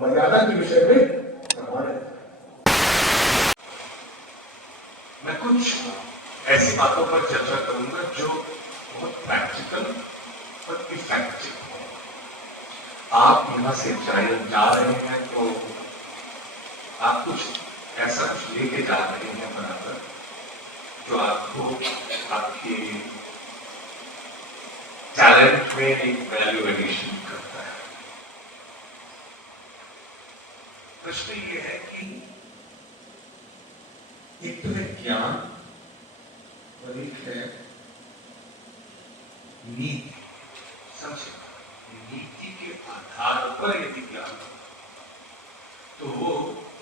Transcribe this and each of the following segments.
मर्यादा के विषय में प्रमाण है। मैं कुछ ऐसी बातों पर चर्चा करूंगा जो बहुत प्रैक्टिकल और इफेक्टिव है। आप यहां से जा रहे हैं तो आप कुछ ऐसा कुछ लेके जा रहे हैं बराबर जो आपको आपके टैलेंट में एक वैल्यू एडिशन करता है। प्रश्न ये है कि एक तो है ज्ञान और एक है नीति। समझे, नीति के आधार पर यदि ज्ञान तो वो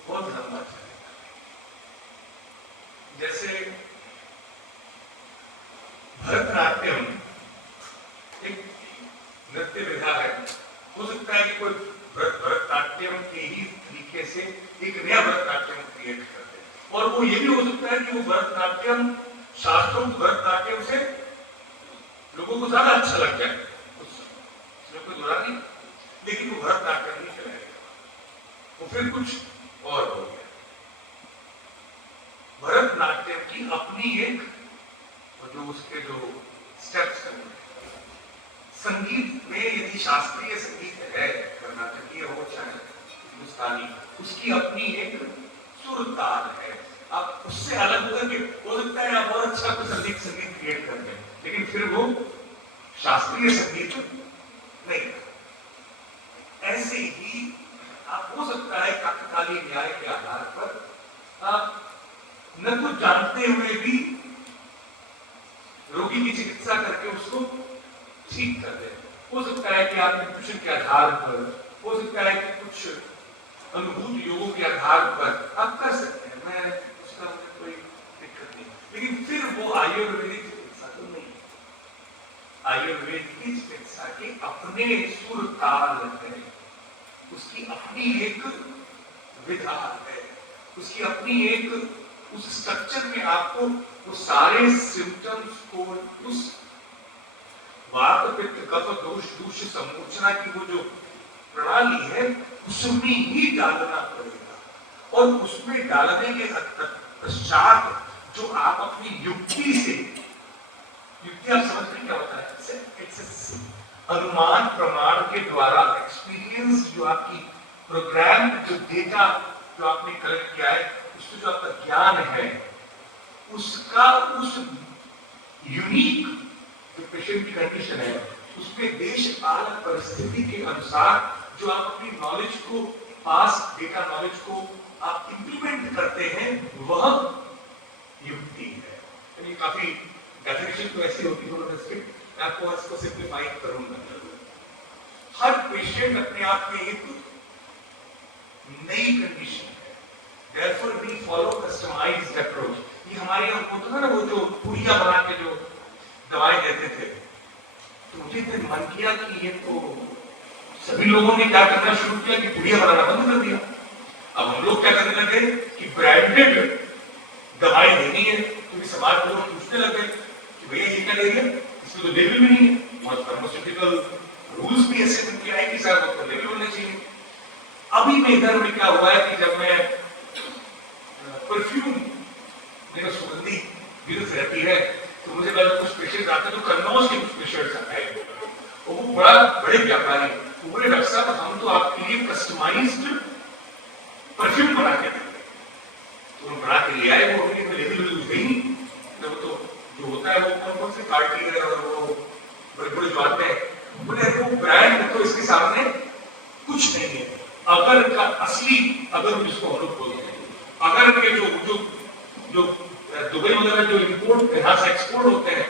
बहुत लंबा चलेगा। जैसे भरतनाट्यम एक नृत्य विधा है, हो सकता है कि कोई भरतनाट्यम के ही तरीके से एक नया भरतनाट्यम क्रिएट कर दे, और वो ये भी हो सकता है कि वो भरतनाट्यम शास्त्रों भरतनाट्यम से लोगों को ज्यादा अच्छा लग जाए, उसमें कोई बुरा नहीं, लेकिन वो भरतनाट्यम नहीं चलाएगा, वो फिर कुछ और हो गया। भरतनाट्यम की अपनी एक जो उसके जो स्टेप्स हैं, संगीत में यदि शास्त्रीय संगीत है, कर्नाटकीय हो चाहे हिंदुस्तानी, उसकी अपनी एक सुर ताल है। आप उससे अलग होकर के हो सकता है आप और अच्छा कुछ संगीत क्रिएट कर दें, लेकिन फिर वो शास्त्रीय संगीत नहीं। ऐसे ही आप हो सकता है काकतालीय न्याय के आधार पर आप न कुछ जानते हुए भी रोगी की चिकित्सा करके उसको ठीक कर दे। हो सकता है कि आप इंट्यूशन के आधार पर, हो सकता है कि कुछ अनुभूत योगों के आधार पर आप कर सकते हैं, मैं उसका मुझे कोई दिक्कत नहीं, लेकिन फिर वो आयुर्वेदिक चिकित्सा तो नहीं। आयुर्वेद की चिकित्सा के अपने सुर ताल है, उसकी अपनी एक विधा है, उसकी अपनी एक उस स्ट्रक्चर में आपको वो सारे सिम्टम्स को उस वात पित्त कफ दोष दूष समूचना की वो जो प्रणाली है उसमें ही डालना पड़ेगा। और उसमें डालने के पश्चात जो आप अपनी युक्ति से, युक्ति आप समझ रहे क्या होता है, अनुमान प्रमाण के द्वारा एक्सपीरियंस, जो आपकी प्रोग्राम जो डेटा जो आपने कलेक्ट किया है, उसमें जो आपका ज्ञान है, उसका उस यूनिक जो पेशेंट की कंडीशन है उसमें देश काल परिस्थिति के अनुसार जो आप अपनी नॉलेज को, पास डेटा नॉलेज को आप इंप्लीमेंट करते हैं, वह युक्ति है। ये काफी डेफिनेशन तो ऐसी होती है, मैं आपको इसको सिंप्लीफाई करूंगा। हर पेशेंट अपने आप में एक नई कंडीशन है, therefore we follow customized approach। ये हमारे यहाँ होता था ना, वो जो पुड़िया बना के जो दवाएं देते थे, तो मुझे फिर मन किया कि ये तो सभी लोगों ने क्या करना शुरू किया कि पुड़िया बनाना बंद कर दिया। अब हम लोग क्या करने लगे कि ब्रांडेड दवाई देनी है, क्योंकि समाज में लोग पूछने लगे कि भैया ये क्या दे रही है, इसमें तो लेबल भी नहीं है, और फार्मास्यूटिकल रूल्स भी ऐसे बनके आए कि साहब उसका लेबल होना चाहिए। अभी मेरे घर में क्या हुआ है कि जब मैं परफ्यूम, मेरा सुगंधी थेरेपी है, तो मुझे कुछ पेशेंट आते हैं, तो कन्नौज के कुछ पेशेंट्स आते हैं, वो बड़ा बड़े व्यापारी, वो बोले डॉक्टर साहब हम तो आपके लिए कस्टमाइज्ड परफ्यूम बना के देंगे। तो वो बना के ले आए, वो अपने लेबल यूज नहीं, तो जो होता है वो कौन से पार्टी है और वो बड़े बड़े जो आते हैं, बोले वो ब्रांड तो इसके सामने कुछ नहीं है। अगर का असली, अगर जिसको हम लोग बोलते हैं, अगर के जो दुबई वगैरह जो इंपोर्ट यहाँ से एक्सपोर्ट होते हैं,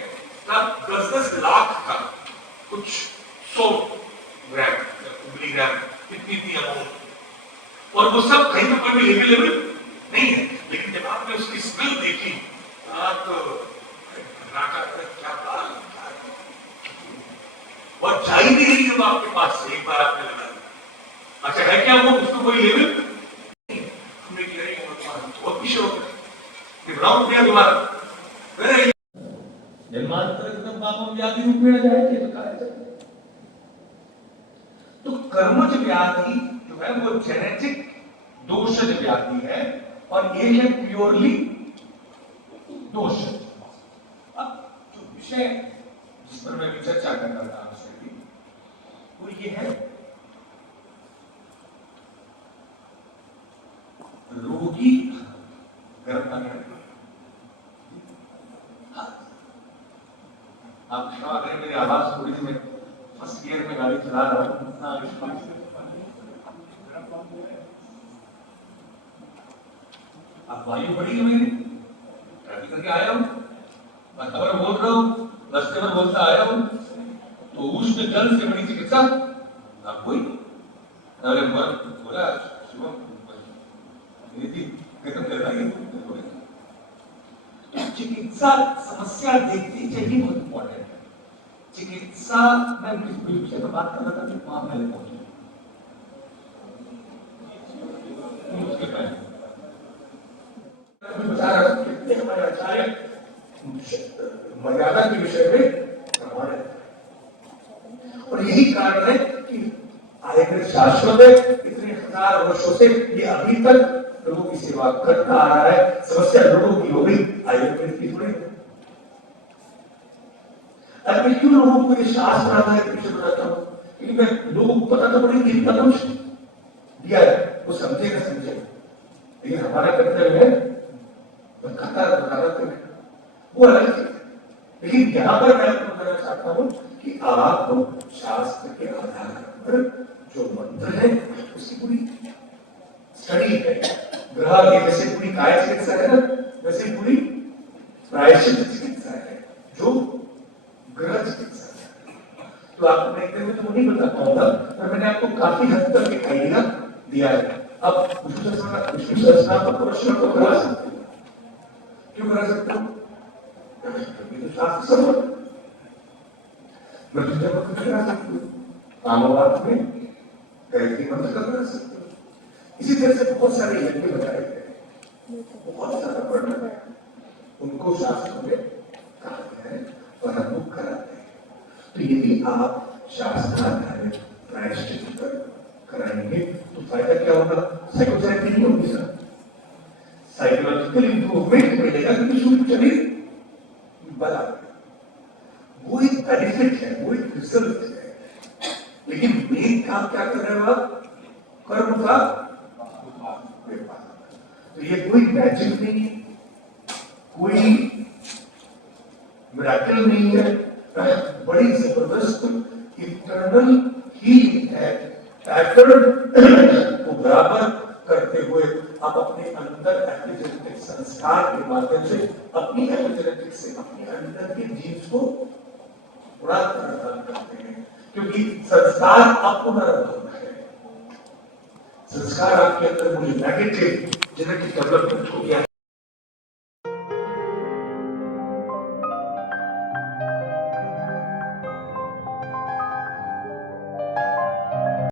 तब 10-10 लाख का कुछ 100 ग्राम मिलीग्राम इतनी अमाउंट, और वो सब कहीं तो कोई लेवल नहीं है। लेकिन जब आपने उसकी स्मेल देखी, आप क्या बात, और जा ही नहीं रही जब आपके पास से एक बार आपने लगा दिया। अच्छा है क्या वो, उसको कोई लेवल बहुत पीछे हो गया, जन्मांतर पापम व्याधि रूपेण जायते, तो कहा जाए कर्मज व्याधि जो है वो जेनेटिक दोषज व्याधि है और ये है प्योरली दोषज। अब जो विषय जिस पर मैं चर्चा कर रहा था आपसे वो ये है रोगी गर्भाधान। आप क्षमा करें मेरी आवाज थोड़ी सी, मैं फर्स्ट गियर में गाड़ी चला रहा हूं। आप वायु बड़ी हुई ट्रैफिक करके आया हूं, मैं खबर बोल रहा हूं, रास्ते में बोलता आया हूं, तो उष्ण जल से बड़ी चिकित्सा आप कोई अरे बोला शुभम खत्म कर रहा है। चिकित्सा समस्या देखती चाहिए, बहुत इंपॉर्टेंट है। चिकित्सा मैं किस विषय पर बात कर रहा था, वहां पहले पहुंचे बता रहा हूं कि हमारे आचार्य मर्यादा के विषय में प्रमाणित है और यही कारण है कि आयुर्वेद शास्त्रों में इतने हजार वर्षों से ये अभी तक लोगों की सेवा करता आ रहा है। समस्या लोगों की हो गई, आयुर्वेद की थोड़ी। अब मैं क्यों लोगों को ये शास्त्र आता है पीछे बताता हूं, क्योंकि मैं लोगों को पता तो बड़ी कितना कुछ दिया है, वो समझे ना समझे, लेकिन हमारा कर्तव्य है बताना वो अलग चीज है। लेकिन यहां पर मैं आपको बताना चाहता हूं कि आप शास्त्र के आधार पर जो मंत्र है उसकी पूरी स्टडी है। ग्रह की जैसे पूरी काय चिकित्सा है ना, वैसे पूरी प्रायश्चित चिकित्सा है जो ग्रह चिकित्सा है। तो आपको मैं एकदम तो नहीं बता पाऊंगा, पर मैंने आपको काफी हद तक एक आइडिया दिया है। अब विष्णु सहस्त्रनाम का प्रश्न को करा सकते हो, क्यों करा सकते हो? तो शास्त्र सब मृत्युंजय मंत्र करा सकते हो, कामवाद में गायत्री मंत्र करा सकते हो। इसी तरह से बहुत सारे यज्ञ बताए गए, बहुत सारा वर्णन है, उनको शास्त्रों में कहा गया है और हम लोग कराते हैं। तो यदि आप शास्त्र आधारित प्रायश्चित कराएंगे तो फायदा क्या होगा? साइकोथेरेपी नहीं होगी सर, साइकोलॉजिकल इंप्रूवमेंट मिलेगा क्योंकि शुद्ध शरीर बला, वो एक बेनिफिट है, वो एक रिजल्ट है। लेकिन मेन काम क्या कर रहे हो आप? कर्म का। तो ये कोई मैजिक नहीं है, कोई मिरेकल नहीं है, बड़ी जबरदस्त इंटरनल हीलिंग है। पैटर्न को बराबर करते हुए आप अपने अंदर एपिजेनेटिक संस्कार के माध्यम से अपनी एपिजेनेटिक से अपने अंदर के जीन्स को पुनर्निर्माण करते हैं, क्योंकि संस्कार आपको पुनर्निर्माण है। संस्कार आपके अंदर मुझे नेगेटिव जेनेटिक डेवलपमेंट को किया